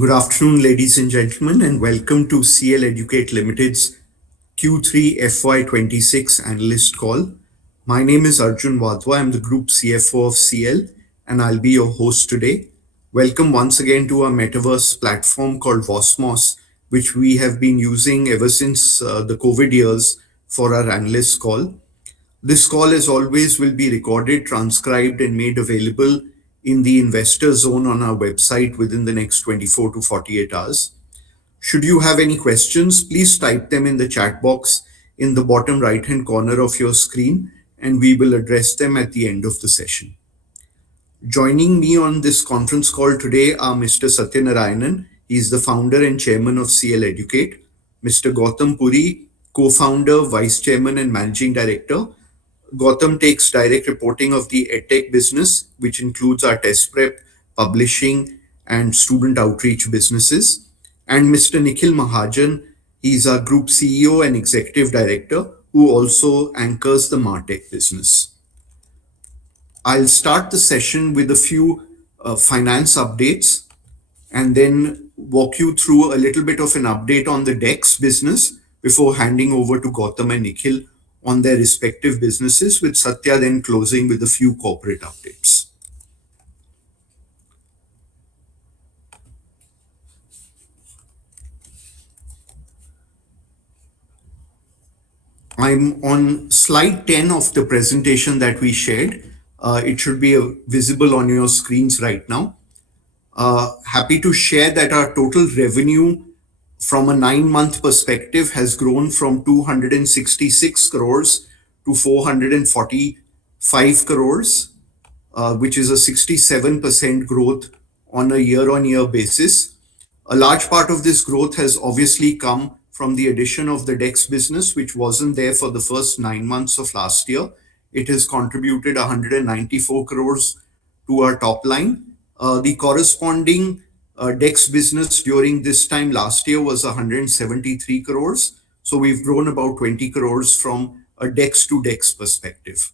Good afternoon, ladies and gentlemen, and welcome to CL Educate Limited's Q3 FY2026 analyst call. My name is Arjun Wadhwa. I'm the Group CFO of CL, and I'll be your host today. Welcome once again to our metaverse platform called Vosmos, which we have been using ever since the COVID years for our analyst call. This call, as always, will be recorded, transcribed, and made available in the investor zone on our website within the next 24 to 48 hours. Should you have any questions, please type them in the chat box in the bottom right hand corner of your screen, and we will address them at the end of the session. Joining me on this conference call today are Mr. Satyanarayanan. He is the founder and chairman of CL Educate. Mr. Gautam Puri, co-founder, vice chairman, and managing director. Gautam takes direct reporting of the EdTech business, which includes our test prep, publishing, and student outreach businesses. And Mr. Nikhil Mahajan, he's our group CEO and executive director, who also anchors the MarTech business. I'll start the session with a few finance updates and then walk you through a little bit of an update on the DEX business before handing over to Gautam and Nikhil on their respective businesses, with Satya then closing with a few corporate updates. I'm on slide 10 of the presentation that we shared. It should be visible on your screens right now. Happy to share that our total revenue from a 9-month perspective has grown from 266 crores to 445 crores, which is a 67% growth on a year-on-year basis. A large part of this growth has obviously come from the addition of the DEX business, which wasn't there for the first 9 months of last year. It has contributed 194 crores to our top line. The corresponding DEX business during this time last year was 173 crores. So we've grown about 20 crores from a DEX to DEX perspective.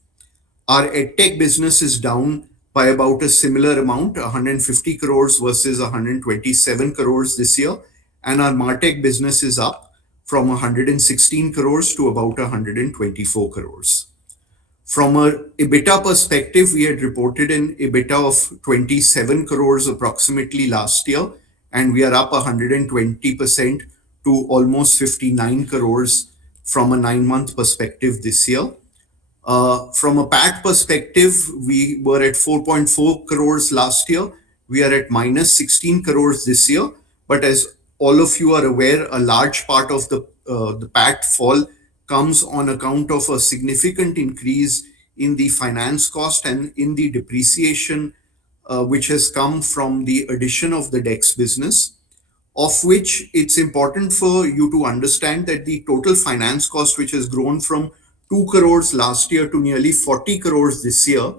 Our EdTech business is down by about a similar amount, 150 crores versus 127 crores this year. And our MarTech business is up from 116 crores to about 124 crores. From a EBITDA perspective, we had reported an EBITDA of 27 crores approximately last year, and we are up 120% to almost 59 crores from a 9-month perspective this year. From a PAT perspective, we were at 4.4 crores last year. We are at minus 16 crores this year. But as all of you are aware, a large part of the PAT fall comes on account of a significant increase in the finance cost and in the depreciation, which has come from the addition of the DEX business, of which it's important for you to understand that the total finance cost, which has grown from 2 crores last year to nearly 40 crores this year,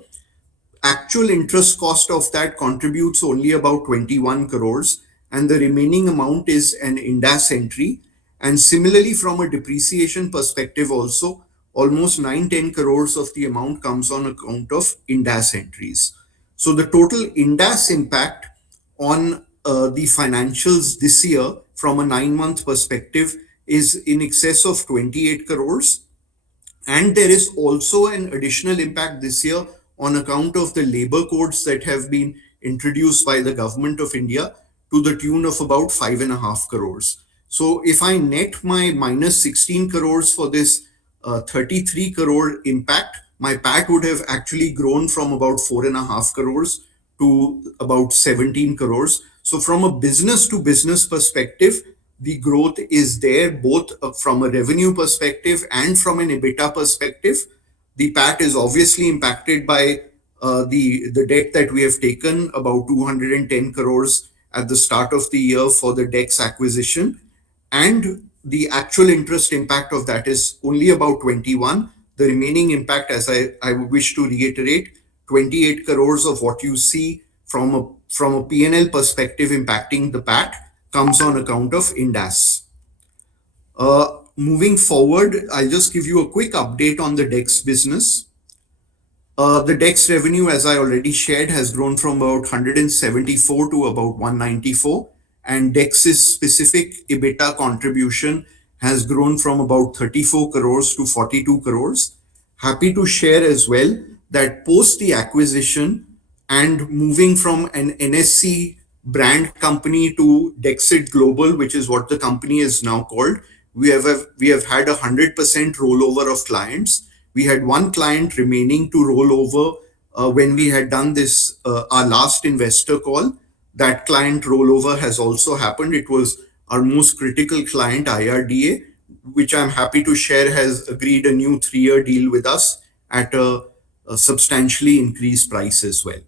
actual interest cost of that contributes only about 21 crores, and the remaining amount is an Ind AS entry. And similarly, from a depreciation perspective also, almost 9-10 crores of the amount comes on account of Ind AS entries. So the total Ind AS impact on the financials this year from a 9-month perspective is in excess of 28 crores. And there is also an additional impact this year on account of the labor codes that have been introduced by the government of India to the tune of about 5.5 crores. So if I net my minus 16 crores for this 33 crore impact, my PAT would have actually grown from about 4.5 crores to about 17 crores. So from a business to business perspective, the growth is there both from a revenue perspective and from an EBITDA perspective. The PAT is obviously impacted by the debt that we have taken, about 210 crores at the start of the year for the DEX acquisition. And the actual interest impact of that is only about 21. The remaining impact, as I would wish to reiterate, 28 crores of what you see from a P&L perspective impacting the PAT comes on account of Ind AS. Moving forward, I'll just give you a quick update on the DEX business. The DEX revenue, as I already shared, has grown from about 174 to about 194. and Dex's specific EBITDA contribution has grown from about 34 crores to 42 crores. Happy to share as well that post the acquisition and moving from an NSC brand company to Dexit Global, which is what the company is now called, we have had 100% rollover of clients. We had one client remaining to roll over when we had done this our last investor call. That client rollover has also happened. It was our most critical client, IRDA, which I'm happy to share has agreed a new 3-year deal with us at a substantially increased price as well.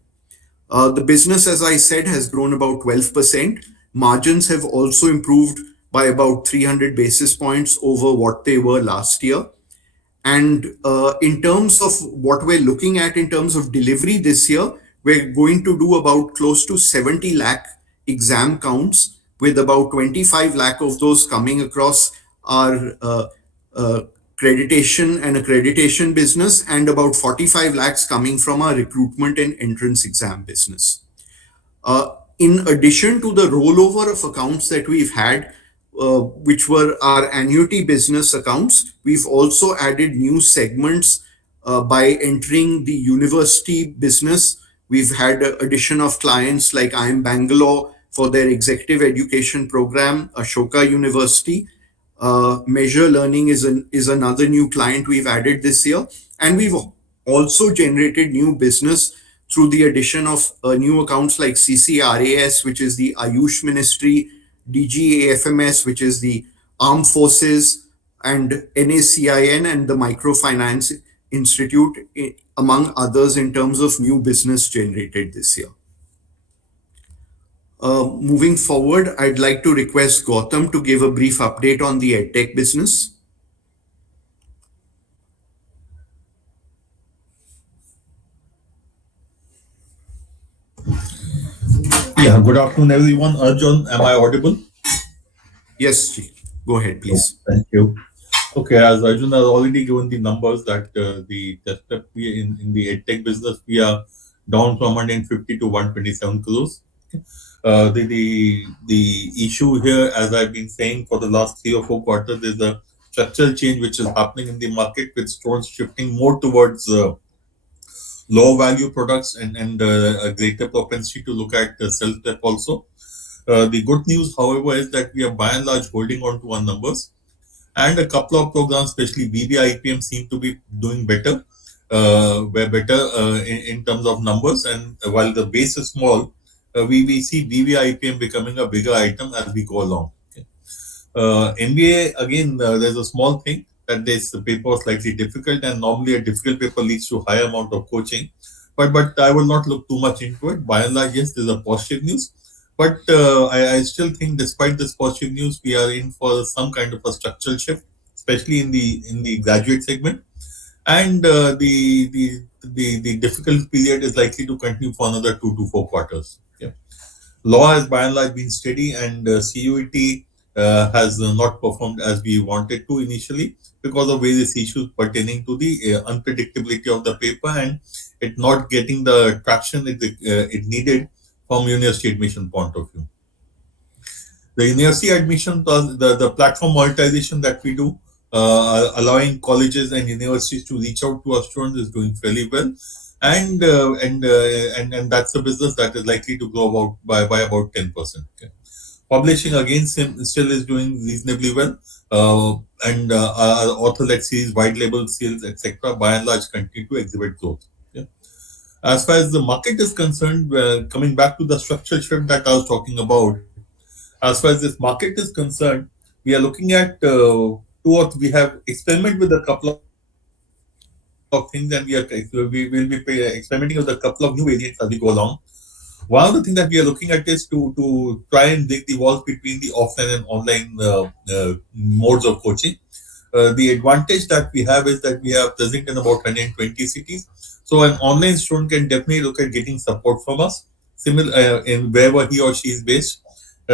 The business, as I said, has grown about 12%. Margins have also improved by about 300 basis points over what they were last year. And in terms of what we're looking at in terms of delivery this year, we're going to do about close to 70 lakh exam counts, with about 25 lakh of those coming across our uh, accreditation business, and about 45 lakhs coming from our recruitment and entrance exam business. In addition to the rollover of accounts that we've had, which were our annuity business accounts, we've also added new segments by entering the university business. We've had addition of clients like IIM Bangalore for their executive education program, Ashoka University. Measure Learning is another new client we've added this year, and we've also generated new business through the addition of new accounts like CCRAS, which is the Ayush Ministry, DGAFMS, which is the Armed Forces, and NACIN and the Microfinance Institute, among others, in terms of new business generated this year. Moving forward, I'd like to request Gautam to give a brief update on the EdTech business. Yeah, good afternoon, everyone. Arjun, am I audible? Yes, Ji. Go ahead, Oh, please. thank you. Okay, as Arjun has already given the numbers that the test we in the edtech business, we are down from 150 to 127 crores. The issue here, as I've been saying for the last 3 or 4 quarters, is a structural change which is happening in the market, with stores shifting more towards low value products and a greater propensity to look at self-tech also. The good news, however, is that we are by and large holding on to our numbers, and a couple of programs, especially VVIPM, seem to be doing better. We're better in terms of numbers, and while the base is small, we see VVIPM becoming a bigger item as we go along. Okay. MBA, again, there's a small thing that this paper was slightly difficult, and normally a difficult paper leads to higher amount of coaching. But I will not look too much into it. By and large, yes, there's a positive news. But I still think, despite this positive news, we are in for some kind of a structural shift, especially in the graduate segment, and the difficult period is likely to continue for another 2 to 4 quarters. Yeah. Law has by and large been steady, and CUET has not performed as we wanted to initially because of various issues pertaining to the unpredictability of the paper and it not getting the traction it needed from university admission point of view. The university admission, the platform monetization that we do, allowing colleges and universities to reach out to our students, is doing fairly well, and that's a business that is likely to grow by about 10%. Okay. Publishing, again, still is doing reasonably well, and our author-led series, wide label sales, etc., by and large continue to exhibit growth. Yeah. As far as the market is concerned, coming back to the structural shift that I was talking about, as far as this market is concerned, we are looking at we have experimented with a couple of things, and we will be experimenting with a couple of new variants as we go along. One of the things that we are looking at is to try and break the walls between the offline and online modes of coaching. The advantage that we have is that we are present in about 120 cities. So an online student can definitely look at getting support from us, similar in wherever he or she is based.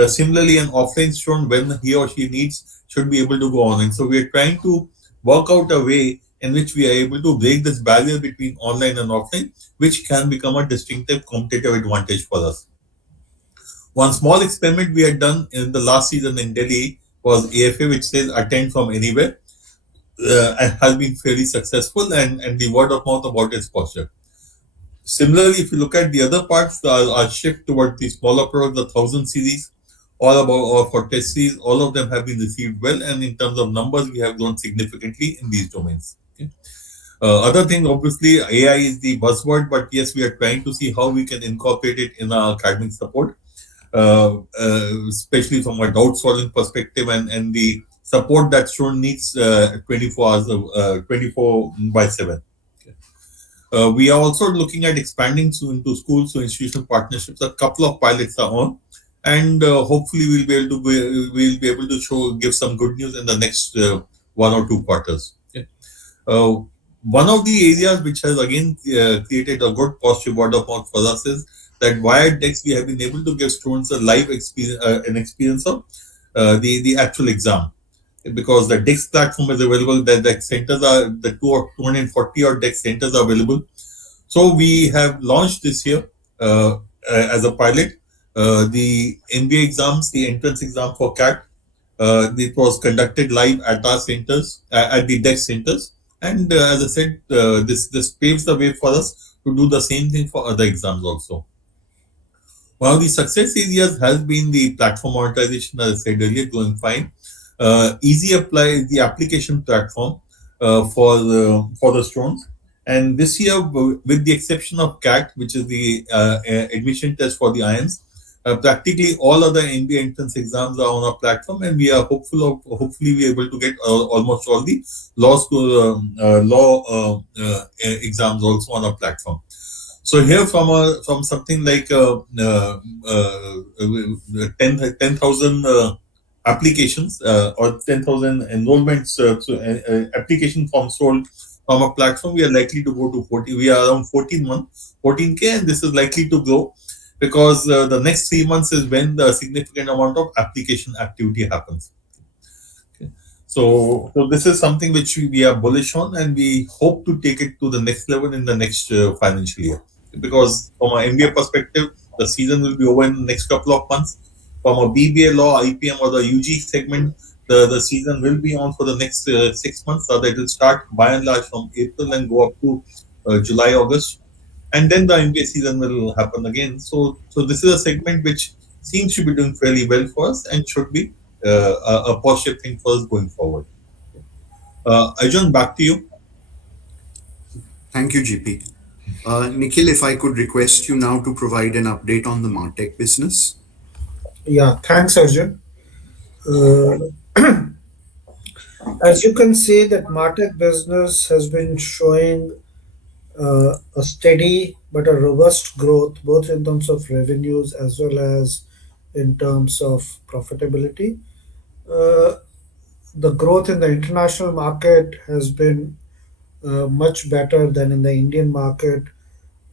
Similarly, an offline student, when he or she needs, should be able to go online. So we are trying to work out a way in which we are able to break this barrier between online and offline, which can become a distinctive competitive advantage for us. One small experiment we had done in the last season in Delhi was AFA, which says attend from anywhere, and has been fairly successful, and the word of mouth about it is positive. Similarly, if you look at the other parts, our shift toward the smaller products, the 1000 series, all about or for test series, all of them have been received well, and in terms of numbers, we have grown significantly in these domains. Okay. Other thing, obviously, AI is the buzzword, but yes, we are trying to see how we can incorporate it in our academic support, especially from a doubt solving perspective and the support that student needs 24 hours, 24 by 7. We are also looking at expanding into schools, so institutional partnerships. A couple of pilots are on, and hopefully we'll be able to give some good news in the next 1 or 2 quarters. Okay. Uh, One of the areas which has again created a good positive word of mouth for us is that via Dex we have been able to give students a live experience, an experience of the actual exam, because the Dex platform is available. The centers are the 240 or Dex centers are available. So we have launched this year as a pilot the MBA exams, the entrance exam for CAT. It was conducted live at our centers, at the DEX centers, and as I said, this paves the way for us to do the same thing for other exams also. One of the success areas has been the platform monetization, as I said earlier, going fine. Easy Apply is the application platform for the students. And this year, with the exception of CAT, which is the admission test for the IIMs, practically all other MBA entrance exams are on our platform, and we are hopeful of hopefully we are able to get almost all the law exams also on our platform. So here from something like 10,000 applications or 10,000 enrollments, application forms sold from a platform, we are likely to go to 40. We are around 14K, and this is likely to grow because the next 3 months is when the significant amount of application activity happens. Okay. So this is something which we are bullish on, and we hope to take it to the next level in the next financial year. Because from an MBA perspective, the season will be over in the next couple of months. From a BBA law, IPM, or the UG segment, the season will be on for the next 6 months. So that it will start by and large from April and go up to July, August, and then the MBA season will happen again. So this is a segment which seems to be doing fairly well for us and should be a positive thing for us going forward. Arjun, back to you. Thank you, GP. Nikhil, if I could request you now to provide an update on the Martech business. Yeah, thanks, Arjun. Uh, as you can see, that Martech business has been showing a steady but a robust growth, both in terms of revenues as well as in terms of profitability. Uh, the growth in the international market has been much better than in the Indian market.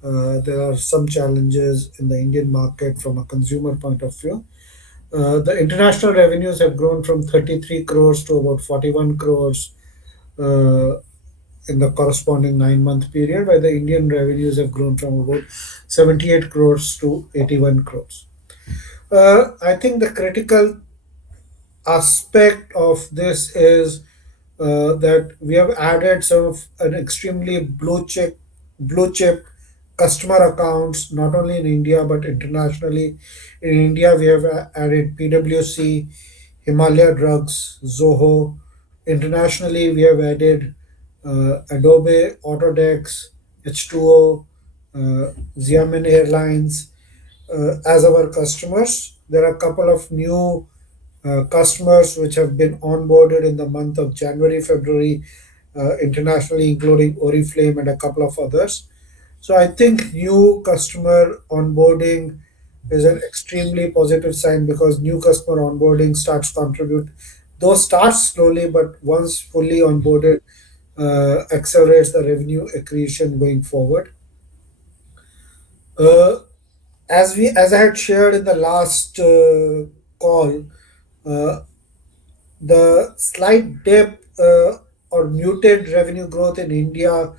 There are some challenges in the Indian market from a consumer point of view. The international revenues have grown from 33 crores to about 41 crores uh, in the corresponding 9 month period, while the Indian revenues have grown from about 78 crores to 81 crores. I think the critical aspect of this is that we have added some of an extremely blue chip customer accounts not only in India but internationally. In India, we have added PwC, Himalaya Drugs, Zoho. Internationally, we have added Adobe, Autodex, H2O, Xiamen Airlines as our customers. There are a couple of new customers which have been onboarded in the month of January, February, internationally, including Oriflame and a couple of others. So I think new customer onboarding is an extremely positive sign because new customer onboarding starts contribute, though starts slowly, but once fully onboarded, accelerates the revenue accretion going forward. Uh, as I had shared in the last call, uh, the slight dip or muted revenue growth in India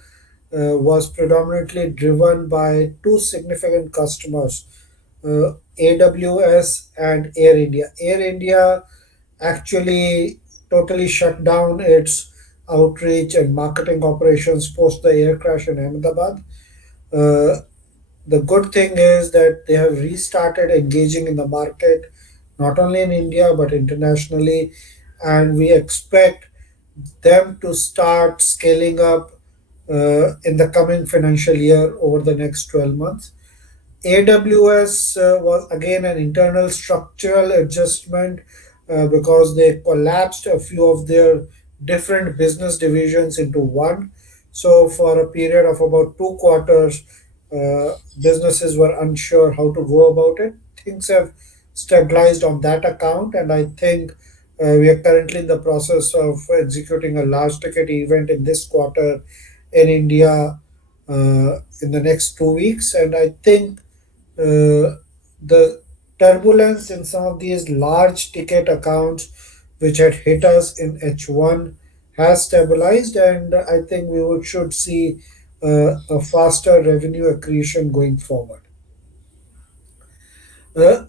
was predominantly driven by two significant customers. AWS and Air India. Air India actually totally shut down its outreach and marketing operations post the air crash in Ahmedabad. Uh, the good thing is that they have restarted engaging in the market, not only in India but internationally, and we expect them to start scaling up in the coming financial year over the next 12 months. AWS was again an internal structural adjustment because they collapsed a few of their different business divisions into one. So, for a period of about 2 quarters, businesses were unsure how to go about it. Things have stabilized on that account, and I think we are currently in the process of executing a large ticket event in this quarter in India in the next 2 weeks. And I think the turbulence in some of these large ticket accounts which had hit us in H1 has stabilized, and I think should see a faster revenue accretion going forward.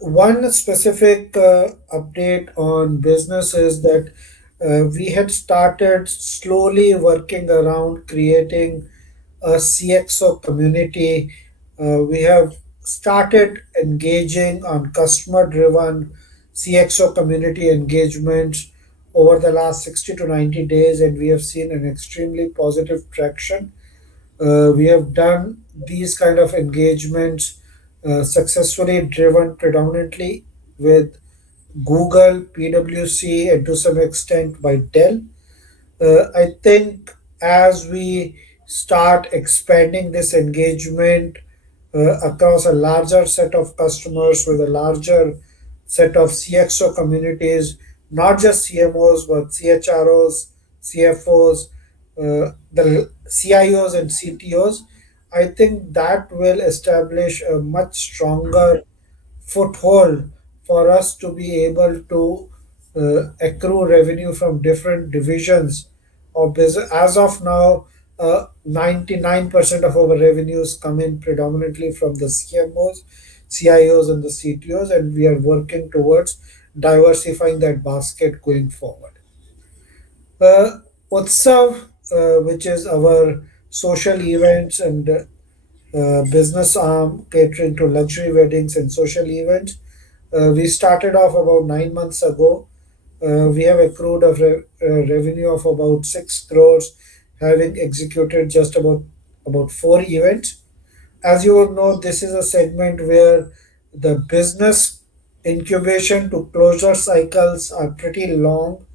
One specific update on business is that we had started slowly working around creating a CXO community. We have started engaging on customer driven CXO community engagements over the last 60 to 90 days, and we have seen an extremely positive traction. We have done these kind of engagements successfully driven predominantly with Google, PwC, and to some extent by Dell. I think as we start expanding this engagement across a larger set of customers with a larger set of CXO communities, not just CMOs, but CHROs, CFOs, the CIOs, and CTOs, I think that will establish a much stronger foothold for us to be able to accrue revenue from different divisions of business. As of now, 99% of our revenues come in predominantly from the CMOs, CIOs, and the CTOs, and we are working towards diversifying that basket going forward. Utsav, which is our social events and business arm catering to luxury weddings and social events. We started off about 9 months ago. We have accrued a revenue of about 6 crores, having executed just about 4 events. As you would know, this is a segment where the business incubation to closure cycles are pretty long,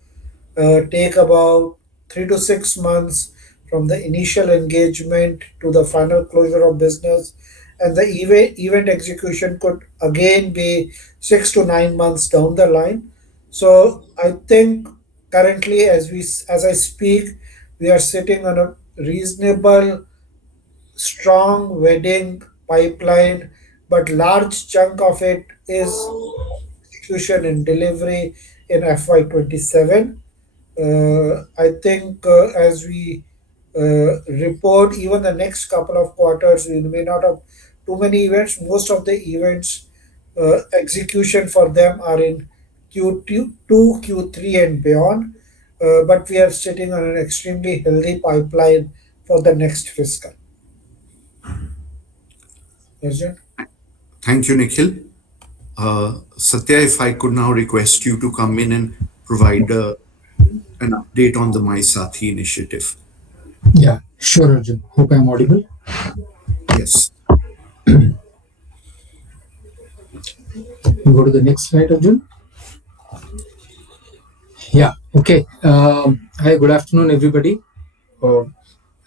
take about 3 to 6 months from the initial engagement to the final closure of business, and the event execution could again be 6 to 9 months down the line. So I think currently, as I speak, we are sitting on a reasonable, strong wedding pipeline, but large chunk of it is execution and delivery in FY27. I think as we report even the next couple of quarters, we may not have too many events. Most of the events execution for them are in Q2, Q3, and beyond. But we are sitting on an extremely healthy pipeline for the next fiscal. Arjun? Thank you, Nikhil. Satya, if I could now request you to come in and provide an update on the My Sathi initiative. Yeah, sure, Arjun. Hope I'm audible. Yes. You go to the next slide, Arjun. Yeah, okay. Hi, good afternoon, everybody. Uh,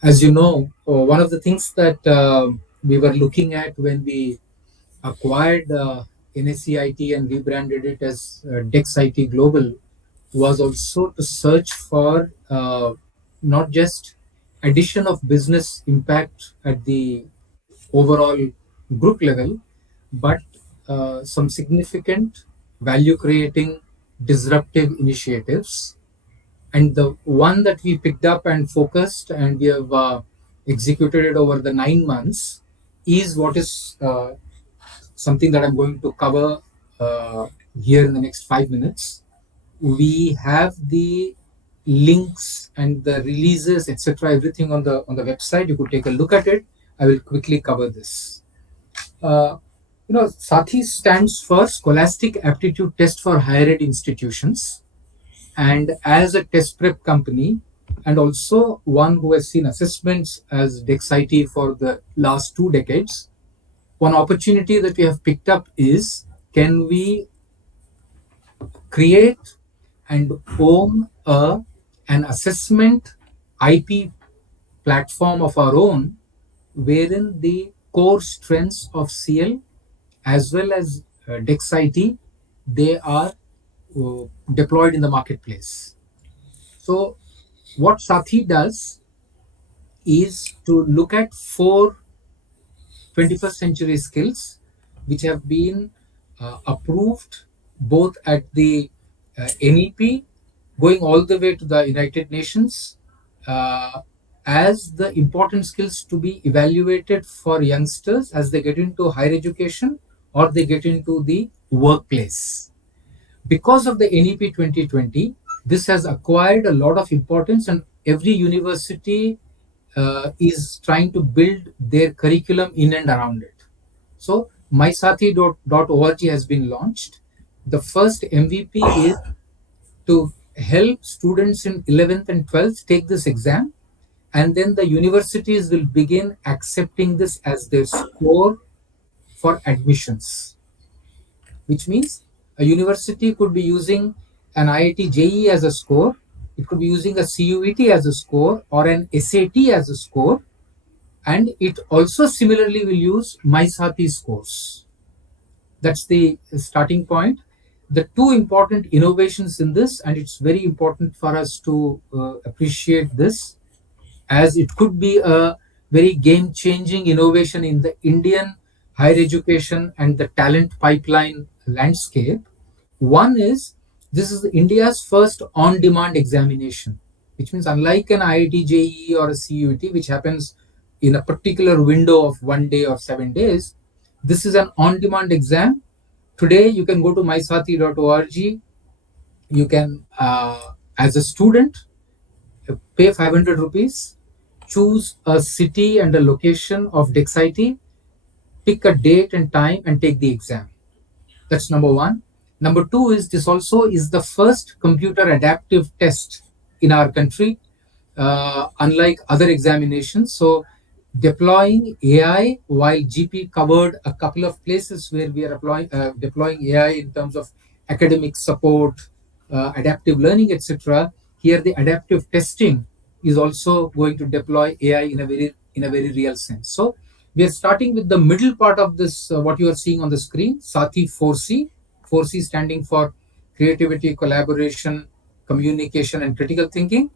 as you know, one of the things that we were looking at when we acquired NSCIT and rebranded it as DexIT Global was also to search for not just addition of business impact at the overall group level, but some significant value creating disruptive initiatives. And the one that we picked up and focused and we have executed it over the 9 months is what is something that I'm going to cover here in the next 5 minutes. We have the links and the releases, etc., everything on the website. You could take a look at it. I will quickly cover this. Uh, Sathi stands for Scholastic Aptitude Test for Higher Ed Institutions, and as a test prep company, and also one who has seen assessments as Dexity for the last 2 decades, one opportunity that we have picked up is, can we create and own an assessment IP platform of our own, wherein the core strengths of CL as well as Dexity, they are deployed in the marketplace. So what Sathi does is to look at four 21st century skills which have been approved both at the NEP, going all the way to the United Nations, uh, as the important skills to be evaluated for youngsters as they get into higher education or they get into the workplace. Because of the NEP 2020, this has acquired a lot of importance, and every university is trying to build their curriculum in and around it. So, mysathi.org has been launched. The first MVP is to help students in 11th and 12th take this exam, and then the universities will begin accepting this as their score for admissions, which means a university could be using an IIT JEE as a score, it could be using a CUET as a score or an SAT as a score, and it also similarly will use MySathi scores. That's the starting point. The two important innovations in this, and it's very important for us to appreciate this, as it could be a very game changing innovation in the Indian higher education and the talent pipeline landscape. One is, this is India's first on demand examination, which means unlike an IIT JEE or a CUET, which happens in a particular window of 1 day or 7 days, this is an on demand exam. Today, you can go to mysathi.org. You can, as a student, pay 500 rupees, choose a city and a location of Dexity, pick a date and time, and take the exam. That's number one. Number two is, this also is the first computer adaptive test in our country, unlike other examinations. So, deploying AI, while GP covered a couple of places where we are deploying AI in terms of academic support, adaptive learning, etc. Here, the adaptive testing is also going to deploy AI in a very real sense. So, we are starting with the middle part of this, what you are seeing on the screen, Sathi 4C. 4C standing for creativity, collaboration, communication, and critical thinking.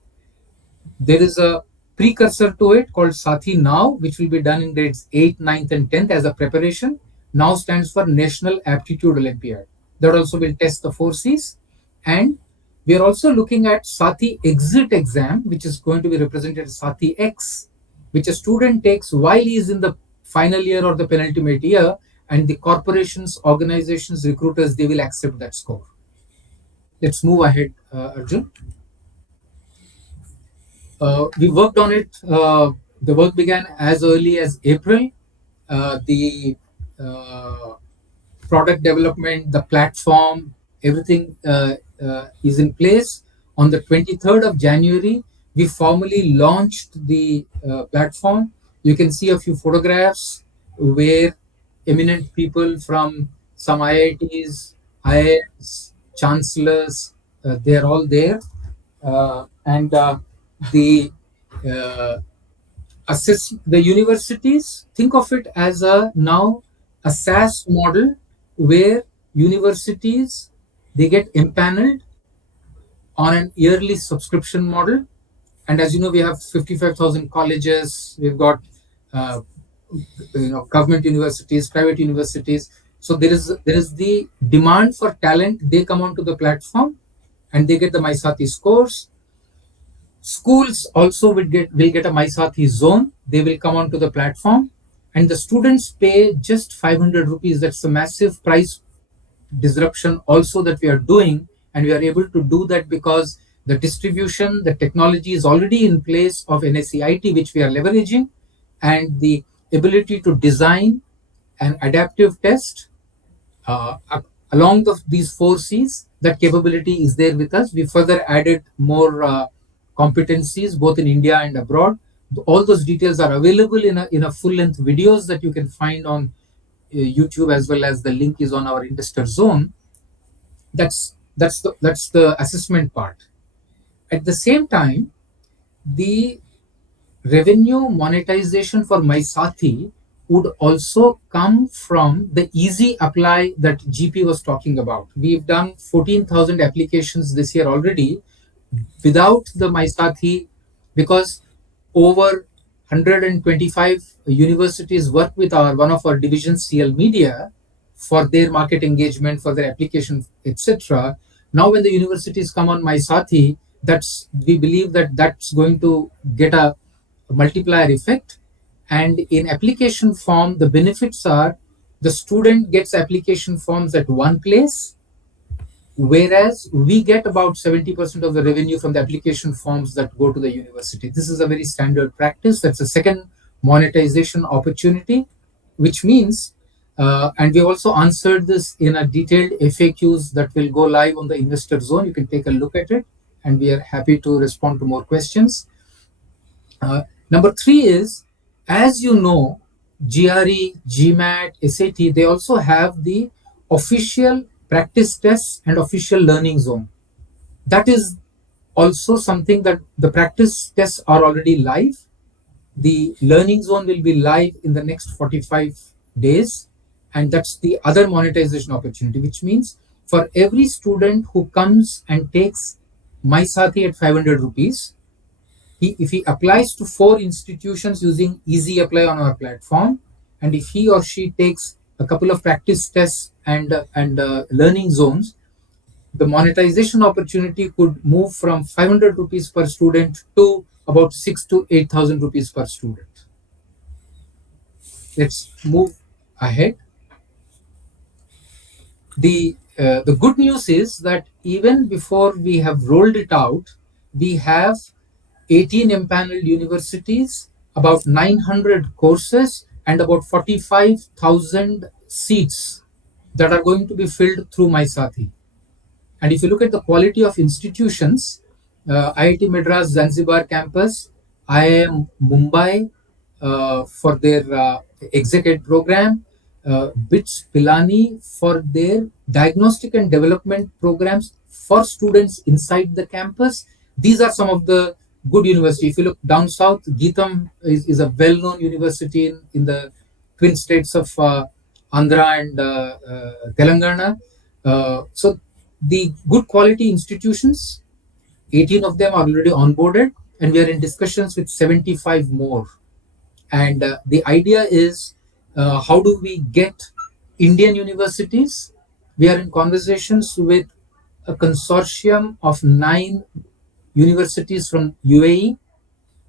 There is a precursor to it called Sathi Now, which will be done in grades 8, 9th, and 10th as a preparation. Now stands for National Aptitude Olympiad. That also will test the 4Cs. And we are also looking at Sathi Exit Exam, which is going to be represented as Sathi X, which a student takes while he is in the final year or the penultimate year, and the corporations, organizations, recruiters, they will accept that score. Let's move ahead, Arjun. We worked on it. The work began as early as April. The product development, the platform, everything is in place. On the 23rd of January, we formally launched the platform. You can see a few photographs where eminent people from some IITs, IIMs, chancellors, they're all there. And the uh, assess the universities, think of it as a now a SaaS model where universities, they get empaneled on an yearly subscription model. And as you know, we have 55,000 colleges, we've got uh, government universities, private universities. So there is the demand for talent. They come onto the platform and they get the MySathi scores. Schools also will get a MySathi zone. They will come onto the platform. and the students pay just 500 rupees. That's a massive price disruption also that we are doing, and we are able to do that because the distribution, the technology is already in place of NSEIT, which we are leveraging, and the ability to design an adaptive test along these four C's. That capability is there with us. We further added more competencies both in India and abroad. All those details are available in a full length videos that you can find on YouTube, as well as the link is on our investor zone. That's the assessment part. At the same time, the revenue monetization for MySathi would also come from the easy apply that GP was talking about. We've done 14,000 applications this year already without the MySathi, because over 125 universities work with our one of our divisions, CL Media, for their market engagement, for their application, etc. Now, when the universities come on MySathi, that's we believe that that's going to get a multiplier effect. And in application form, the benefits are the student gets application forms at one place, whereas we get about 70% of the revenue from the application forms that go to the university. This is a very standard practice. That's a second monetization opportunity, which means, and we also answered this in a detailed FAQs that will go live on the investor zone. You can take a look at it, and we are happy to respond to more questions. Number three is, as you know, GRE, GMAT, SAT, they also have the official practice tests and official learning zone. That is also something that the practice tests are already live. The learning zone will be live in the next 45 days. And that's the other monetization opportunity, which means for every student who comes and takes MySathi at 500 rupees, if he applies to 4 institutions using easy apply on our platform, and if he or she takes a couple of practice tests and learning zones, the monetization opportunity could move from 500 rupees per student to about 6 to 8,000 rupees per student. Let's move ahead. The good news is that even before we have rolled it out, we have 18 empaneled universities, about 900 courses, and about 45,000 seats that are going to be filled through MySathi. And if you look at the quality of institutions, IIT Madras Zanzibar campus, IIM Mumbai for their exec program, BITS Pilani for their diagnostic and development programs for students inside the campus. These are some of the good universities. If you look down south, Geetam is a well-known university in the twin states of Andhra and Telangana. So the good quality institutions, 18 of them are already onboarded, and we are in discussions with 75 more. And the idea is, how do we get Indian universities? We are in conversations with a consortium of 9 universities from UAE.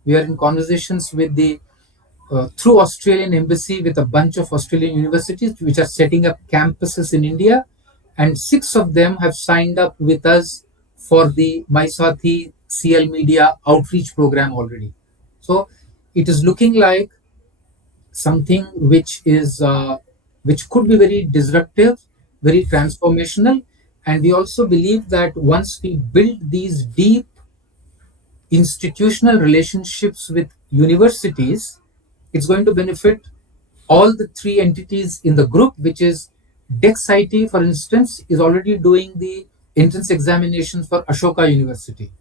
We are in conversations with the through Australian embassy with a bunch of Australian universities which are setting up campuses in India, and 6 of them have signed up with us for the MySathi CL Media outreach program already. So it is looking like something which could be very disruptive, very transformational, and we also believe that once we build these deep institutional relationships with universities, it's going to benefit all the 3 entities in the group, which is DexIT, for instance, is already doing the entrance examinations for Ashoka University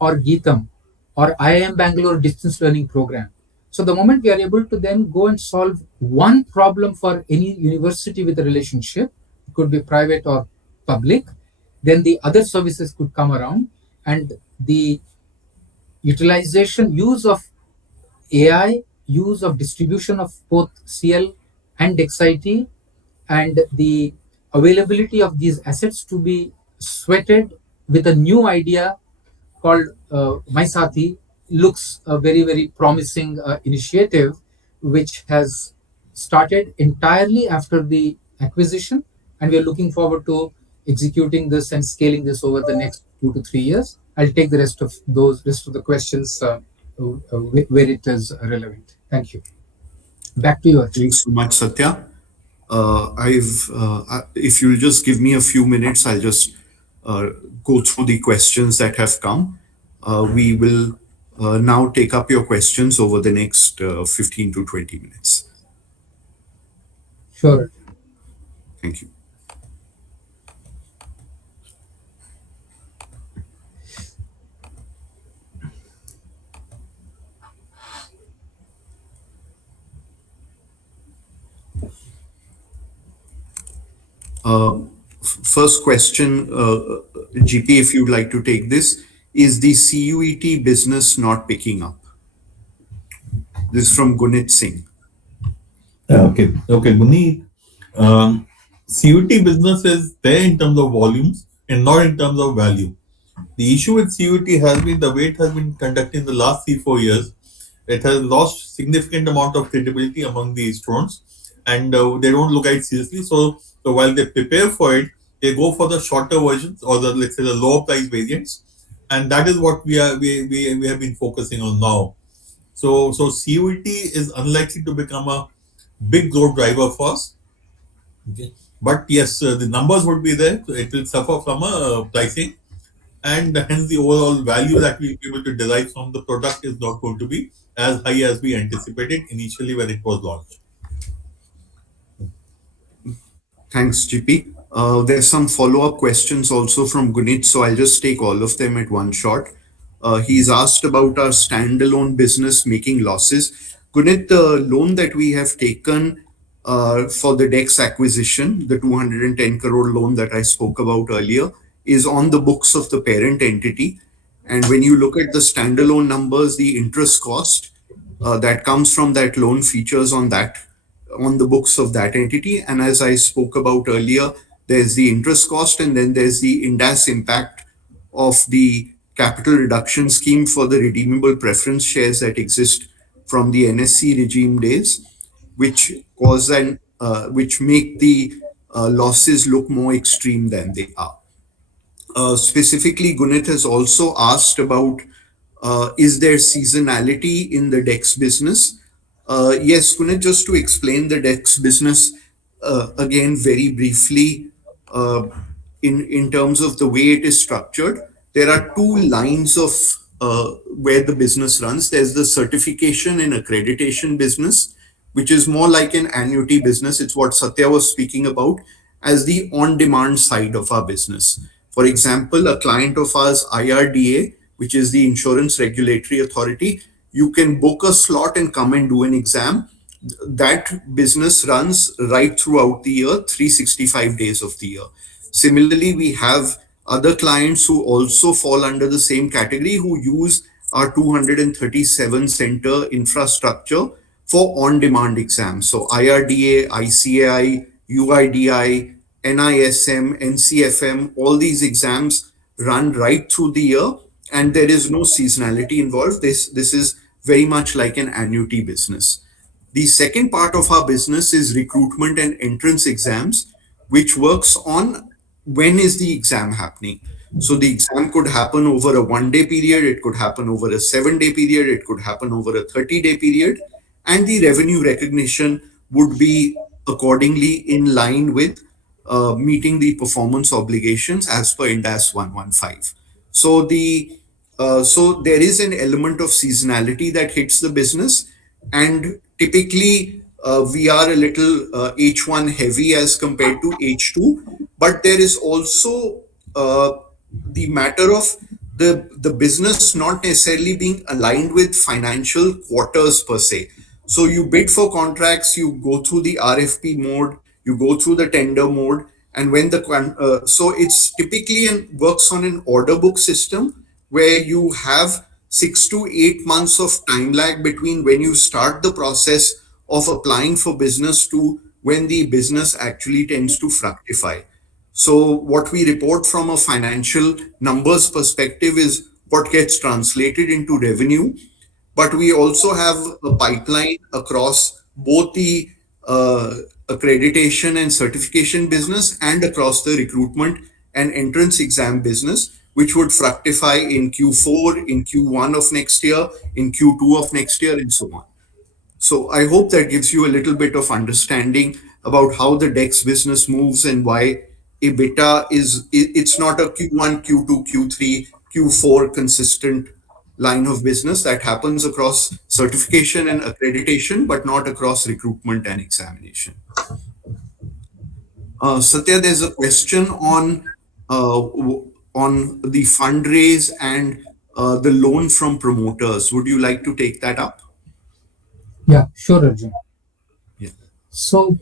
or Geetam or IIM Bangalore distance learning program. So the moment we are able to then go and solve one problem for any university with a relationship, it could be private or public, then the other services could come around, and the utilization, use of AI, use of distribution of both CL and DexIT, and the availability of these assets to be sweated with a new idea called MySathi looks a very, very promising initiative, which has started entirely after the acquisition, and we are looking forward to executing this and scaling this over the next 2 to 3 years. I'll take the rest of the questions where it is relevant. Thank you. Back to you, Archit. Thanks so much, Satya. If you'll just give me a few minutes, I'll just uh, go through the questions that have come. We will now take up your questions over the next 15 to 20 minutes. Sure. Thank you. Uh, First question, GP, if you'd like to take this, is the CUET business not picking up? This is from Gunit Singh. Okay, Guneet. CUT business is there in terms of volumes and not in terms of value. The issue with CUT has been the way it has been conducted in the last 3 4 years. It has lost significant amount of credibility among the students, and they don't look at it seriously. So while they prepare for it, they go for the shorter versions or the, let's say, the lower price variants, and that is what we have been focusing on now. So CUT is unlikely to become a big growth driver for us. Okay. But yes, the numbers would be there. So it will suffer from a pricing, and hence the overall value that we'll be able to derive from the product is not going to be as high as we anticipated initially when it was launched. Thanks, GP. There's some follow-up questions also from Gunit, so I'll just take all of them at one shot. He's asked about our standalone business making losses. Gunit, the loan that we have taken for the DEX acquisition, the 210 crore loan that I spoke about earlier, is on the books of the parent entity. And when you look at the standalone numbers, the interest cost that comes from that loan features on the books of that entity. And as I spoke about earlier, there's the interest cost, and then there's the INDAS impact of the capital reduction scheme for the redeemable preference shares that exist from the NSC regime days, which which make the losses look more extreme than they are. Specifically, Gunit has also asked about is there seasonality in the DEX business? Yes, Gunit, just to explain the DEX business again very briefly, uh, in terms of the way it is structured, there are two lines of where the business runs. There's the certification and accreditation business, which is more like an annuity business. It's what Satya was speaking about as the on-demand side of our business. For example, a client of ours, IRDA, which is the Insurance Regulatory Authority, you can book a slot and come and do an exam. That business runs right throughout the year, 365 days of the year. Similarly, we have other clients who also fall under the same category who use our 237 center infrastructure for on demand exams. So IRDA, ICAI, UIDI, NISM, NCFM, all these exams run right through the year, and there is no seasonality involved. This is very much like an annuity business. The second part of our business is recruitment and entrance exams, which works on when is the exam happening. So the exam could happen over a 1 day period, it could happen over a 7 day period, it could happen over a 30-day period, and the revenue recognition would be accordingly in line with meeting the performance obligations as per INDAS 115. So there is an element of seasonality that hits the business, and typically we are a little H1 heavy as compared to H2, but there is also uh, the matter of the business not necessarily being aligned with financial quarters per se. So you bid for contracts, you go through the RFP mode, you go through the tender mode, and when so it's typically and works on an order book system where you have 6 to 8 months of time lag between when you start the process of applying for business to when the business actually tends to fructify. So what we report from a financial numbers perspective is what gets translated into revenue, but we also have a pipeline across both the uh, accreditation and certification business and across the recruitment and entrance exam business, which would fructify in Q4, in Q1 of next year, in Q2 of next year, and so on. So I hope that gives you a little bit of understanding about how the DEX business moves and why EBITDA it's not a Q1, Q2, Q3, Q4 consistent line of business that happens across certification and accreditation, but not across recruitment and examination. Satya, there's a question on the fundraise and the loan from promoters. Would you like to take that up? Yeah, sure, Arjun. Yeah. So,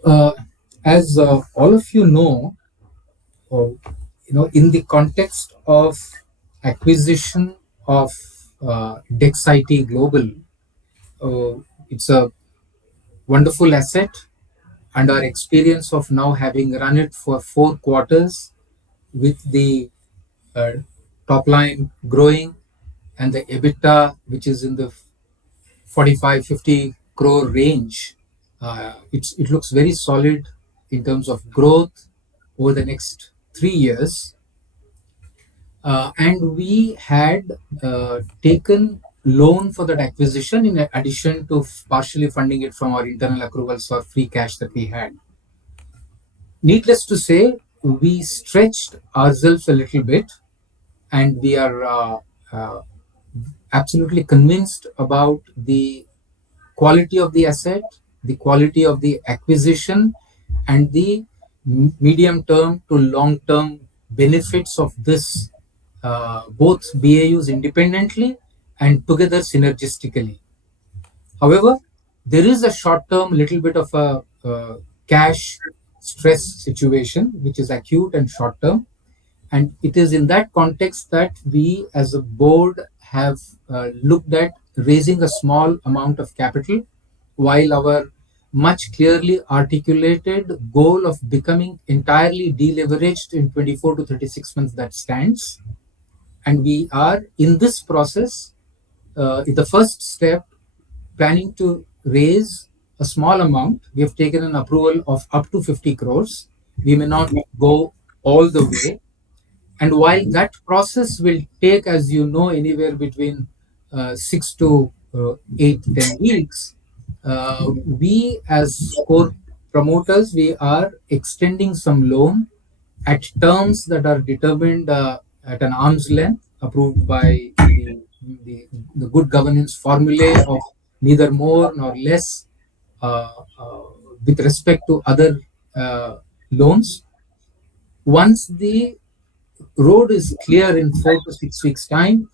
as all of you know, uh, in the context of acquisition of Dex IT Global, it's a wonderful asset, and our experience of now having run it for 4 quarters with the uh, top line growing and the EBITDA, which is in the 45-50 crore range, it looks very solid in terms of growth over the next 3 years. And we had taken loan for that acquisition in addition to partially funding it from our internal accruals or free cash that we had. Needless to say, we stretched ourselves a little bit, and we are uh, absolutely convinced about the quality of the asset, the quality of the acquisition, and the medium term to long term benefits of this, both BAUs independently and together synergistically. However, there is a short term little bit of a cash stress situation, which is acute and short term. And it is in that context that we, as a board, have looked at raising a small amount of capital, while our much clearly articulated goal of becoming entirely deleveraged in 24 to 36 months that stands. And we are in this process, in the first step, planning to raise a small amount. We have taken an approval of up to 50 crores. We may not go all the way, and while that process will take, as you know, anywhere between 6 to 8, 10 weeks, we as core promoters, we are extending some loan at terms that are determined at an arm's length, approved by the good governance formulae of neither more nor less uh, uh, with respect to other uh, loans. Once the road is clear in 4 to 6 weeks time,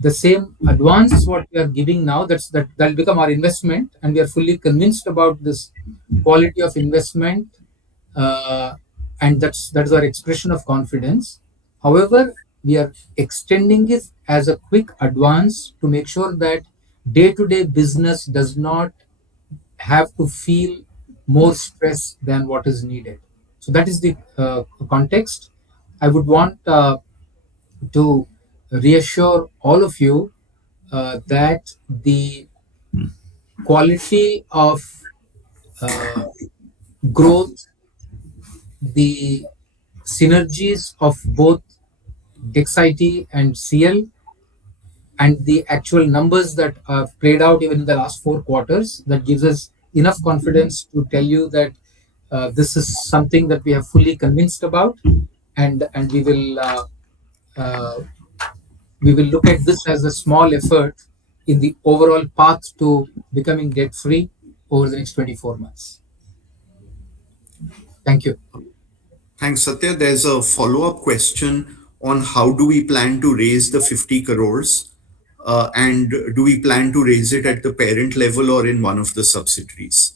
the same advance what we are giving now, that'll become our investment, and we are fully convinced about this quality of investment, uh, and that's our expression of confidence. However, we are extending it as a quick advance to make sure that day-to-day business does not have to feel more stress than what is needed. So that is the context. I would want to reassure all of you that the quality of uh, growth, the synergies of both Dexity and CL, and the actual numbers that are played out even in the last 4 quarters, that gives us enough confidence to tell you that this is something that we have fully convinced about, and uh, we will look at this as a small effort in the overall path to becoming debt free over the next 24 months. Thank you. Thanks, Satya. There's a follow-up question on how do we plan to raise the 50 crores, and do we plan to raise it at the parent level or in one of the subsidiaries?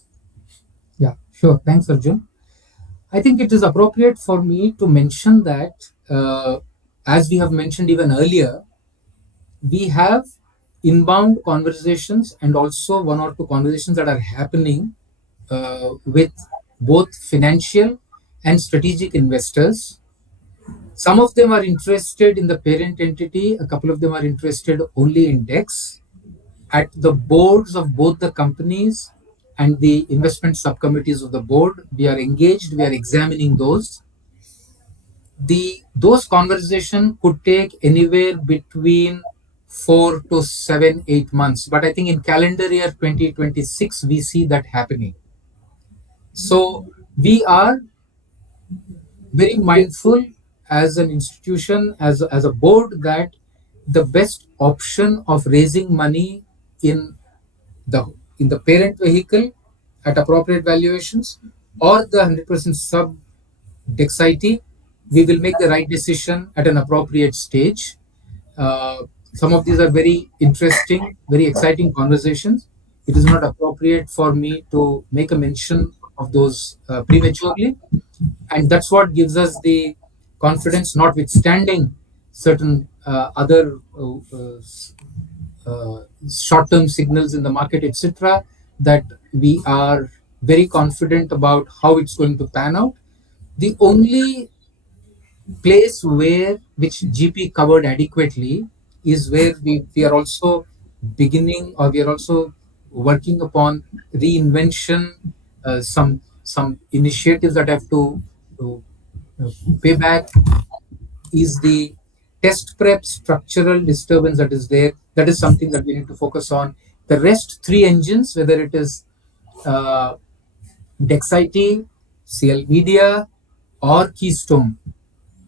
Yeah, sure. Thanks, Arjun. I think it is appropriate for me to mention that, as we have mentioned even earlier, we have inbound conversations and also one or two conversations that are happening with both financial and strategic investors. Some of them are interested in the parent entity, a couple of them are interested only in DEX. At the boards of both the companies, and the investment subcommittees of the board. We are engaged, we are examining those. Those conversation could take anywhere between 4 to 7, 8 months. But I think in calendar year 2026, we see that happening. So we are very mindful as an institution, as a board, that the best option of raising money in the in the parent vehicle at appropriate valuations, or the 100% sub Dexity, we will make the right decision at an appropriate stage. Uh, some of these are very interesting, very exciting conversations. It is not appropriate for me to make a mention of those prematurely, and that's what gives us the confidence, notwithstanding certain other short-term signals in the market, etc., that we are very confident about how it's going to pan out. The only place where which GP covered adequately is where we are also beginning, or we are also working upon reinvention, some initiatives that have to uh, pay back, is the test prep structural disturbance that is there. That is something that we need to focus on. The rest three engines, whether it is uh, Dexity, CL Media, or Keystone,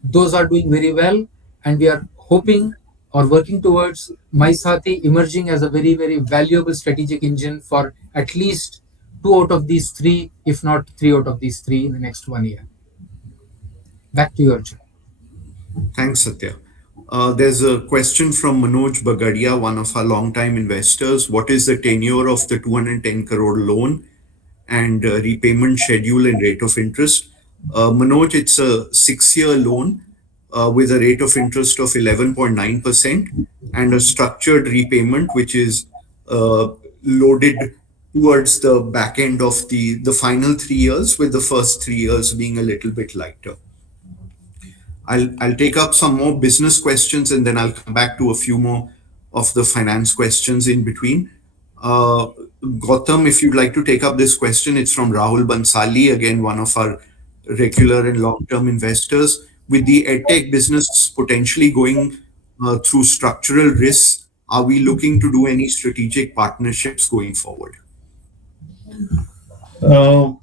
those are doing very well, and we are hoping or working towards Maisati emerging as a very, very valuable strategic engine for at least two out of these three, if not three out of these three, in the next 1 year. Back to you, Arjun. Thanks, Satya. There's a question from Manoj Bagadia, one of our longtime investors. What is the tenure of the 210 crore loan and repayment schedule and rate of interest? Manoj, it's a 6-year loan with a rate of interest of 11.9% and a structured repayment, which is loaded towards the back end of the final 3 years, with the first 3 years being a little bit lighter. I'll take up some more business questions, and then I'll come back to a few more of the finance questions in between. Gautam, if you'd like to take up this question, it's from Rahul Bansali, again, one of our regular and long-term investors. With the edtech business potentially going through structural risks, are we looking to do any strategic partnerships going forward? Uh,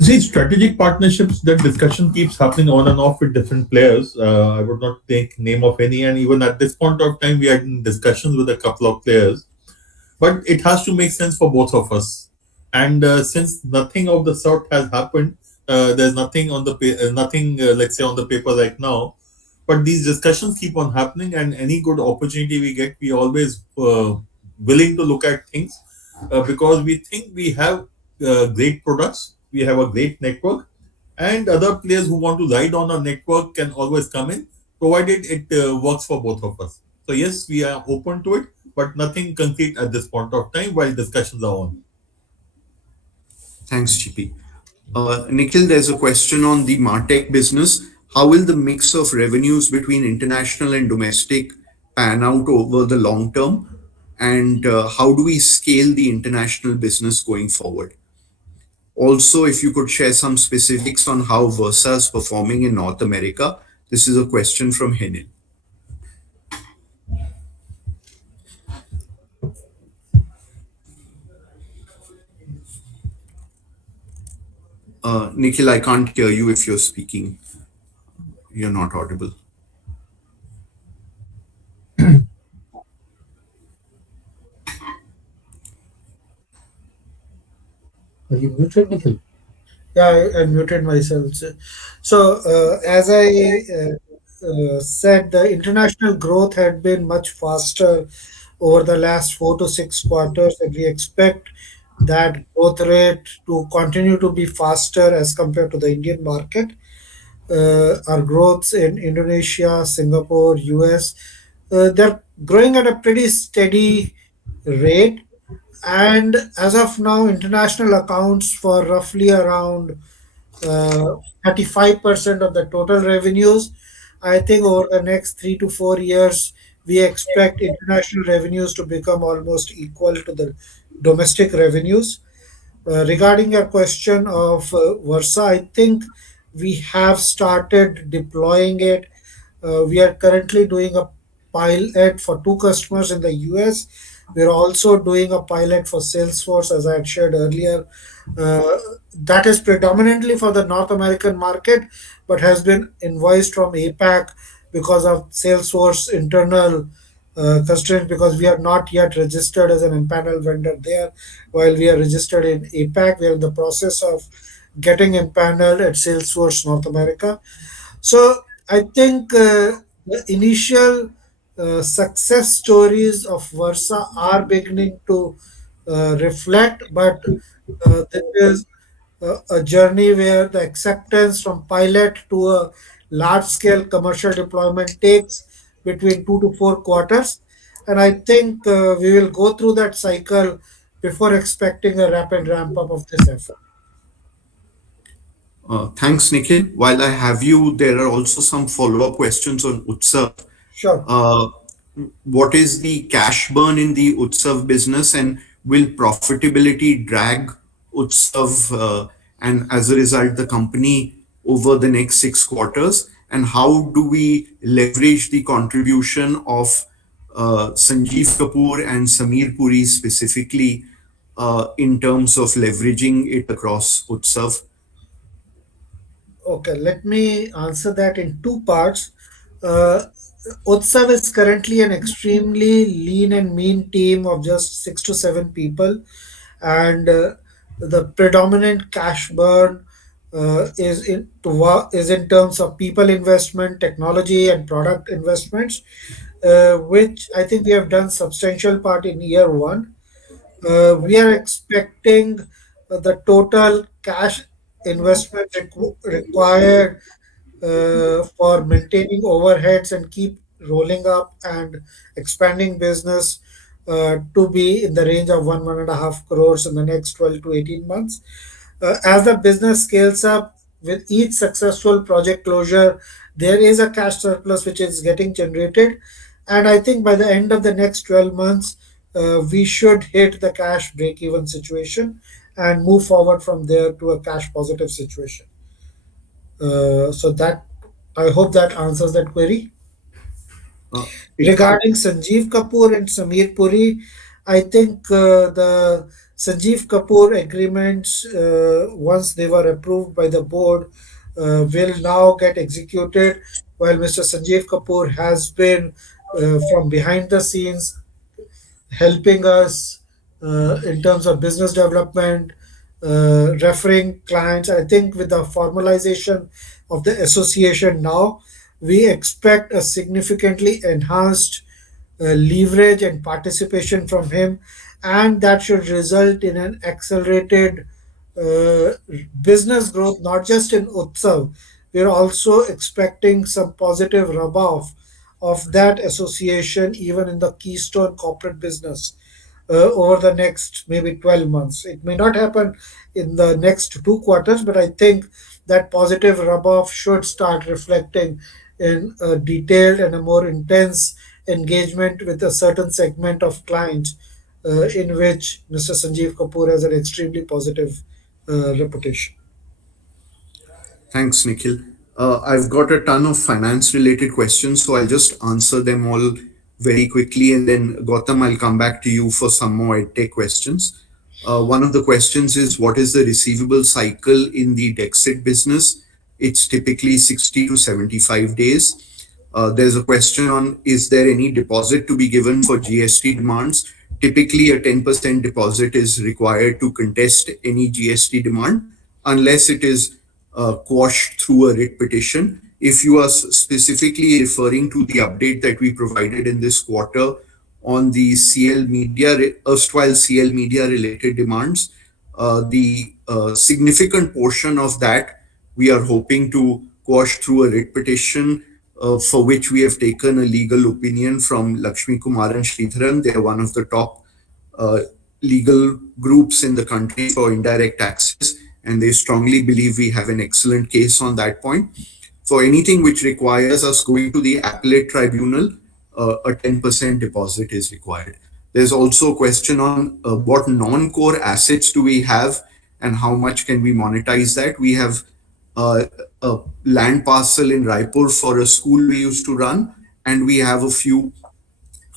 See, strategic partnerships, that discussion keeps happening on and off with different players. I would not take name of any, and even at this point of time, we are in discussions with a couple of players. But it has to make sense for both of us. And since nothing of the sort has happened, there's nothing on the nothing, let's say, on the paper right now. But these discussions keep on happening, and any good opportunity we get, we always willing to look at things because we think we have great products, we have a great network, and other players who want to ride on our network can always come in, provided it works for both of us. So yes, we are open to it, but nothing concrete at this point of time while discussions are on. Thanks, GP. Nikhil, there's a question on the MarTech business. How will the mix of revenues between international and domestic pan out over the long term? And how do we scale the international business going forward? Also, if you could share some specifics on how Versa is performing in North America. This is a question from Henil. Nikhil, I can't hear you if you're speaking. You're not audible. Are you muted, Nikhil? Yeah, I muted myself. So, as I said, the international growth had been much faster over the last 4 to 6 quarters, and we expect that growth rate to continue to be faster as compared to the Indian market. Our growths in Indonesia, Singapore, US, they're growing at a pretty steady rate. And as of now, international accounts for roughly around 35% of the total revenues. I think over the next 3 to 4 years, we expect international revenues to become almost equal to the domestic revenues. Regarding your question of Versa, I think we have started deploying it. We are currently doing a pilot for two customers in the US. We're also doing a pilot for Salesforce, as I had shared earlier. Uh, that is predominantly for the North American market, but has been invoiced from APAC because of Salesforce internal constraint, because we are not yet registered as an empanel vendor there. While we are registered in APAC, we are in the process of getting empaneled at Salesforce North America. So I think the initial success stories of Versa are beginning to reflect, but this is a journey where the acceptance from pilot to a large scale commercial deployment takes between 2 to 4 quarters. And I think we will go through that cycle before expecting a rapid ramp up of this effort. Thanks, Nikhil. While I have you, there are also some follow-up questions on Utsav. Sure. Uh, what is the cash burn in the Utsav business, and will profitability drag Utsav and as a result the company over the next 6 quarters? And how do we leverage the contribution of Sanjeev Kapoor and Samir Puri specifically in terms of leveraging it across Utsav? Okay, let me answer that in two parts. Uh, Utsav is currently an extremely lean and mean team of just 6 to 7 people, and the predominant cash burn is in terms of people investment, technology, and product investments, which I think we have done substantial part in year one. We are expecting the total cash investment required for maintaining overheads and keep rolling up and expanding business to be in the range of 1.5 crores in the next 12 to 18 months. As the business scales up with each successful project closure, there is a cash surplus which is getting generated. And I think by the end of the next 12 months, we should hit the cash break even situation and move forward from there to a cash positive situation. So that I hope that answers that query. Uh, it Regarding Sanjeev Kapoor and Samir Puri, I think the Sanjeev Kapoor agreements, once they were approved by the board, will now get executed. While Mr. Sanjeev Kapoor has been from behind the scenes helping us in terms of business development, referring clients. I think with the formalization of the association now, we expect a significantly enhanced leverage and participation from him, and that should result in an accelerated uh, business growth, not just in Utsav. We're also expecting some positive rub off of that association even in the Keystone corporate business over the next maybe 12 months. It may not happen in the next 2 quarters, but I think that positive rub off should start reflecting in a detailed and a more intense engagement with a certain segment of clients in which Mr. Sanjeev Kapoor has an extremely positive reputation. Thanks, Nikhil. I've got a ton of finance related questions, so I'll just answer them all very quickly. And then, Gautam, I'll come back to you for some more EdTech questions. One of the questions is, what is the receivable cycle in the Dexit business? It's typically 60 to 75 days. There's a question on, is there any deposit to be given for GST demands? Typically, a 10% deposit is required to contest any GST demand unless it is quashed through a writ petition. If you are specifically referring to the update that we provided in this quarter on the CL Media, erstwhile CL Media related demands, the significant portion of that we are hoping to quash through a writ petition, for which we have taken a legal opinion from Lakshmi Kumar and Sridharan. They are one of the top uh, legal groups in the country for indirect taxes, and they strongly believe we have an excellent case on that point. For anything which requires us going to the appellate tribunal, a 10% deposit is required. There's also a question on what non core assets do we have and how much can we monetize that. We have uh, a land parcel in Raipur for a school we used to run, and we have a few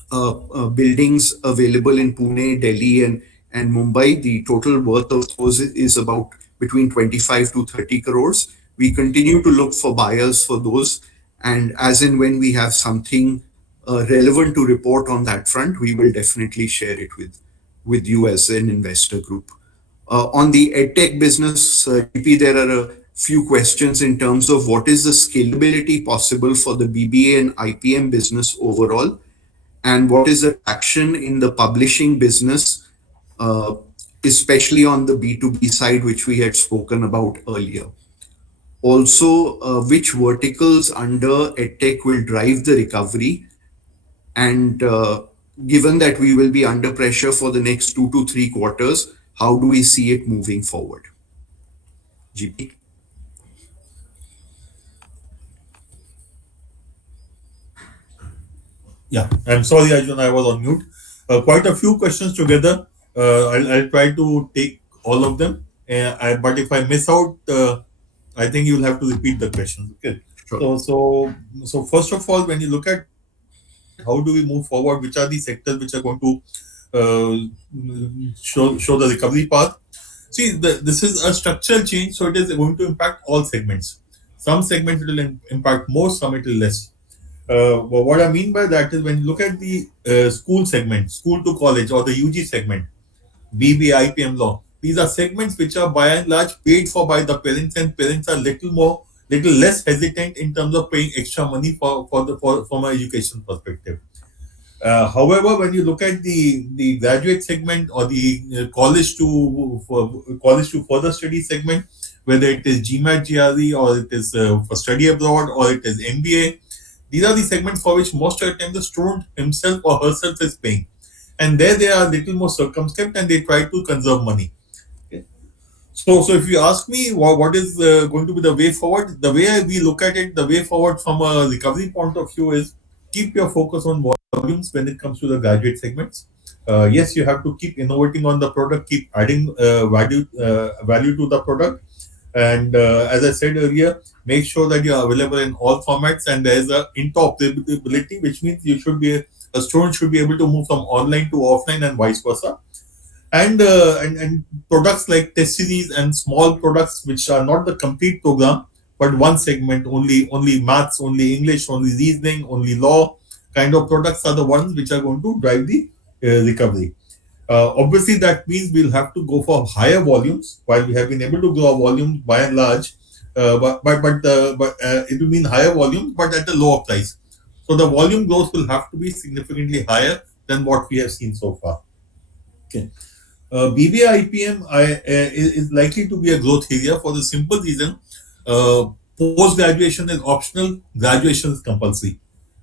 buildings available in Pune, Delhi, and Mumbai. The total worth of those is about between 25 to 30 crores. We continue to look for buyers for those, and as and when we have something relevant to report on that front, we will definitely share it with you as an investor group. On the edtech business, GP, there are a few questions in terms of what is the scalability possible for the BBA and IPM business overall, and what is the action in the publishing business, uh, especially on the B2B side, which we had spoken about earlier. Also, which verticals under EdTech will drive the recovery? And given that we will be under pressure for the next 2 to 3 quarters, how do we see it moving forward? GP? Yeah, I'm sorry, Arjun, I was on mute. Quite a few questions together. I'll try to take all of them. But if I miss out, I think you'll have to repeat the questions. Okay. Sure. So first of all, when you look at how do we move forward, which are the sectors which are going to show the recovery path? See, this is a structural change, so it is going to impact all segments. Some segments it will impact more, some it will less. Well, what I mean by that is when you look at the school segment, school to college or the UG segment, BB, IPM law, these are segments which are by and large paid for by the parents, and parents are little less hesitant in terms of paying extra money for from an education perspective. However, when you look at the graduate segment or the college to further study segment, whether it is GMAT, GRE, or it is for study abroad, or it is MBA, these are the segments for which most of the time the student himself or herself is paying, and there they are a little more circumspect and they try to conserve money. Okay. So if you ask me what is going to be the way forward, the way we look at it, the way forward from a recovery point of view is keep your focus on volumes when it comes to the graduate segments. Yes, you have to keep innovating on the product, keep adding value to the product, and as I said earlier, make sure that you are available in all formats and there is a interoperability, which means a student should be able to move from online to offline and vice versa. And products like test series and small products which are not the complete program but one segment only maths, only English, only reasoning, only law kind of products are the ones which are going to drive the recovery. Obviously, that means we'll have to go for higher volumes. While we have been able to grow our volume by and large, but it will mean higher volume, but at a lower price. So the volume growth will have to be significantly higher than what we have seen so far. Okay. BBIPM is likely to be a growth area for the simple reason post graduation is optional, graduation is compulsory.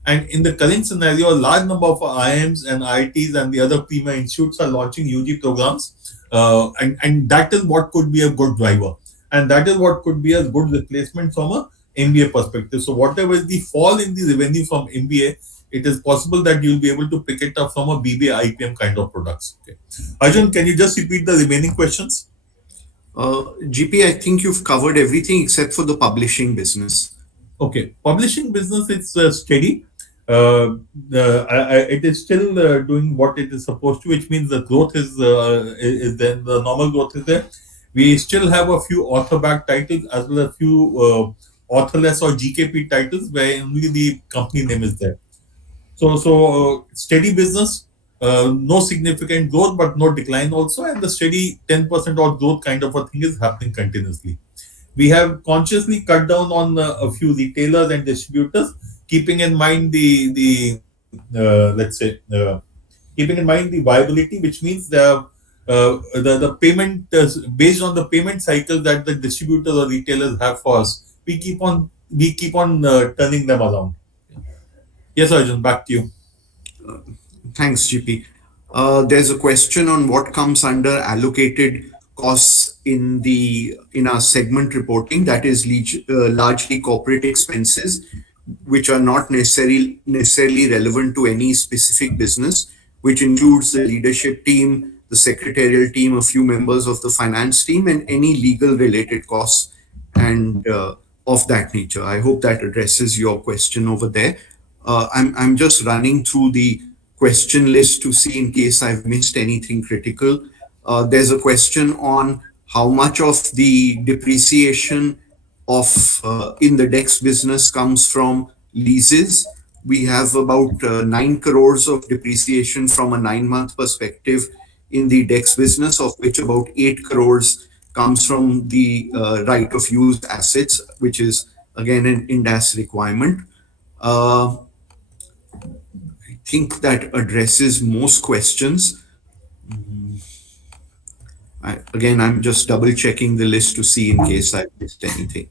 And in the current scenario, a large number of IIMs and IITs and the other premier institutes are launching UG programs, and that is what could be a good driver, and that is what could be a good replacement from a MBA perspective. So whatever is the fall in the revenue from MBA, it is possible that you'll be able to pick it up from a BBA IPM kind of products. Okay. Arjun, can you just repeat the remaining questions? GP, I think you've covered everything except for the publishing business. Okay, publishing business it's steady. It is still doing what it is supposed to, which means the growth is there. The normal growth is there. We still have a few author-backed titles as well as a few authorless or GKP titles where only the company name is there. So steady business, no significant growth, but no decline also, and the steady 10% or growth kind of a thing is happening continuously. We have consciously cut down on a few retailers and distributors, keeping in mind the let's say keeping in mind the viability, which means the payment based on the payment cycle that the distributors or retailers have for us. We keep on turning them around. Yes, Arjun, back to you. Thanks, GP. There's a question on what comes under allocated costs in our segment reporting. That is largely corporate expenses, which are not necessarily relevant to any specific business, which includes the leadership team, the the secretarial team, a few members of the finance team, and any legal related costs and of that nature. I hope that addresses your question over there. I'm just running through the question list to see in case I've missed anything critical. There's a question on how much of the depreciation of in the DEX business comes from leases. We have about 9 crores of depreciation from a 9-month perspective in the DEX business, of which about 8 crores comes from the right of use assets, which is again an IND AS requirement. I think that addresses most questions. Again, I'm just double checking the list to see in case I missed anything.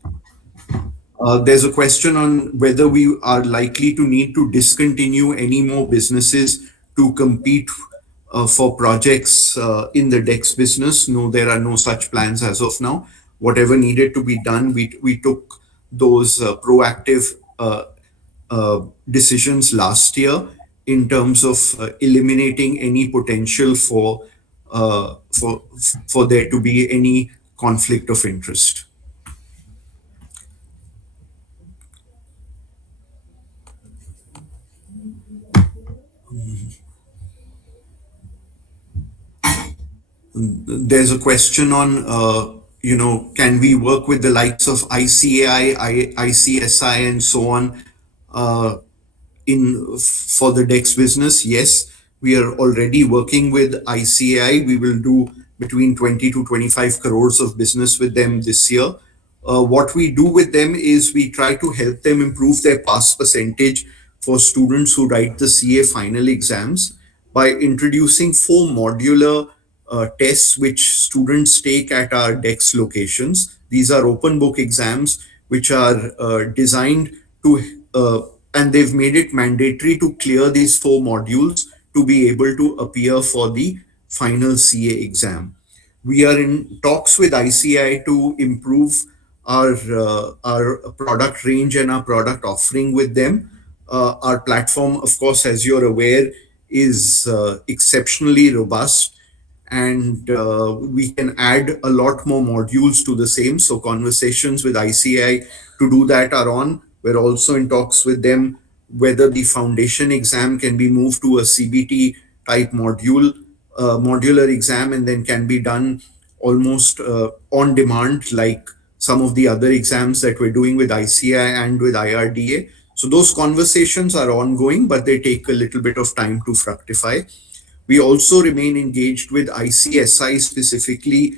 There's a question on whether we are likely to need to discontinue any more businesses to compete for projects in the DEX business. No, there are no such plans as of now. Whatever needed to be done, we took those proactive decisions last year in terms of eliminating any potential uh, for for there to be any conflict of interest. There's a question on, can we work with the likes of ICAI, ICSI, and so on uh, in for the DEX business? Yes, we are already working with ICAI. We will do between 20 to 25 crores of business with them this year. What we do with them is we try to help them improve their pass percentage for students who write the CA final exams by introducing 4 modular tests which students take at our DEX locations. These are open book exams which are designed and they've made it mandatory to clear these 4 modules to be able to appear for the final CA exam. We are in talks with ICI to improve our product range and our product offering with them. Our platform, of course, as you're aware, is exceptionally robust, and we can add a lot more modules to the same. So conversations with ICI to do that are on. We're also in talks with them whether the foundation exam can be moved to a CBT type modular exam, and then can be done almost on demand, like some of the other exams that we're doing with ICI and with IRDA. So those conversations are ongoing, but they take a little bit of time to fructify. We also remain engaged with ICSI specifically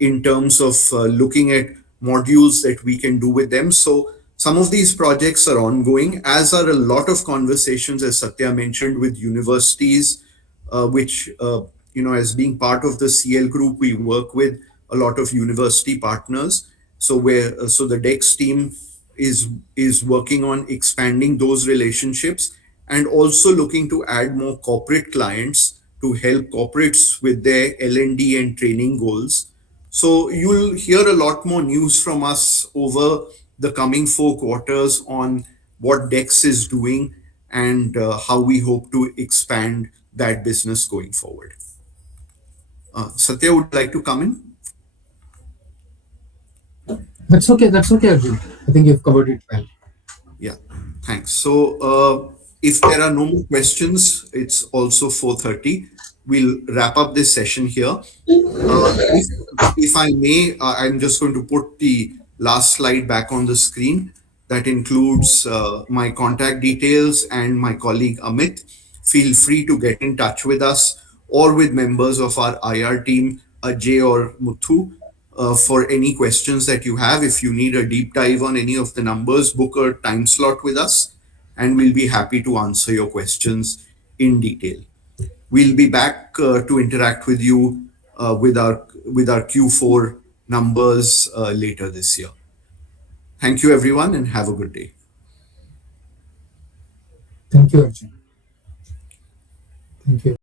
in terms of looking at modules that we can do with them. So some of these projects are ongoing, as are a lot of conversations, as Satya mentioned, with universities, which, as being part of the CL group, we work with a lot of university partners. So the DEX team is working on expanding those relationships and also looking to add more corporate clients to help corporates with their L&D and training goals. So you'll hear a lot more news from us over the coming 4 quarters on what DEX is doing and how we hope to expand that business going forward. Satya, would you like to come in? That's okay. That's okay, Arjun. I think you've covered it well. Yeah, thanks. So if there are no more questions, it's also 4:30. We'll wrap up this session here. If I may, I'm just going to put the last slide back on the screen. That includes my contact details and my colleague Amit. Feel free to get in touch with us or with members of our IR team, Ajay or Muthu, for any questions that you have. If you need a deep dive on any of the numbers, book a time slot with us, and we'll be happy to answer your questions in detail. We'll be back to interact with you with our Q4 numbers later this year. Thank you, everyone, and have a good day. Thank you, Arjun. Thank you.